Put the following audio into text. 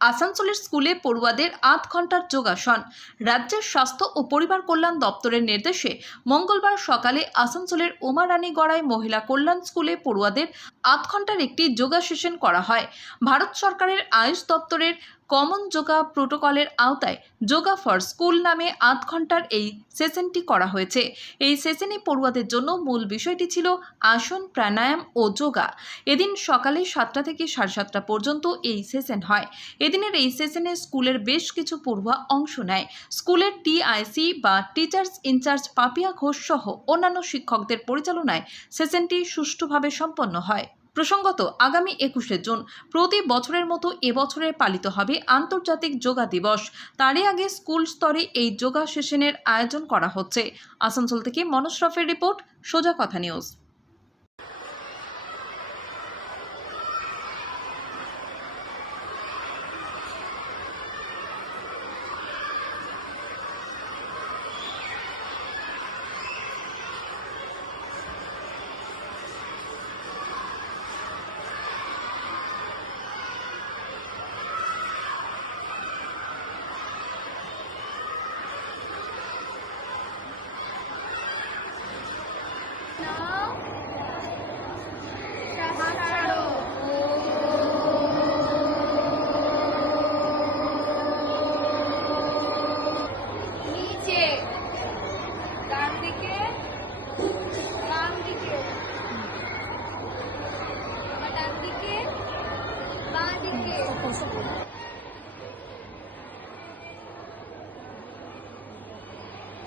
আসানসোলের স্কুলে পড়ুয়াদের ৮ ঘন্টার যোগাসন। রাজ্যের স্বাস্থ্য ও পরিবার কল্যাণ দপ্তরের নির্দেশে মঙ্গলবার সকালে আসানসোলের উমারানীগড়ায় মহিলা কল্যাণ স্কুলে পড়ুয়াদের ৮ ঘন্টার একটি যোগা সেশন করা হয়। ভারত সরকারের আয়ুষ দপ্তরের কমন যোগা প্রোটোকলের আওতায় যোগা ফর স্কুল নামে ৮ ঘন্টার এই সেশনটি করা হয়েছে। এই সেশনে পড়ুয়াদের জন্য মূল বিষয়টি ছিল আসন, প্রাণায়াম ও যোগা। এদিন সকালে 7টা থেকে 7:30 পর্যন্ত এই সেশন হয়। এদিনের এই সেশনে স্কুলের বেশ কিছু পড়ুয়া অংশ নেয়। স্কুলের টিআইসি বা টিচার্স ইনচার্জ পাপিয়া ঘোষ সহ অন্যান্য শিক্ষকদের পরিচালনায় সেশনটি সুষ্ঠুভাবে সম্পন্ন হয়। প্রসঙ্গত, আগামী 21শে জুন প্রতি বছরের মতো এবছরে পালিত হবে আন্তর্জাতিক যোগা দিবস। তারই আগে স্কুল স্তরে এই যোগা সেশনের আয়োজন করা হচ্ছে। আসানসোল থেকে মনোজ রফের রিপোর্ট, সোজা কথা নিউজ।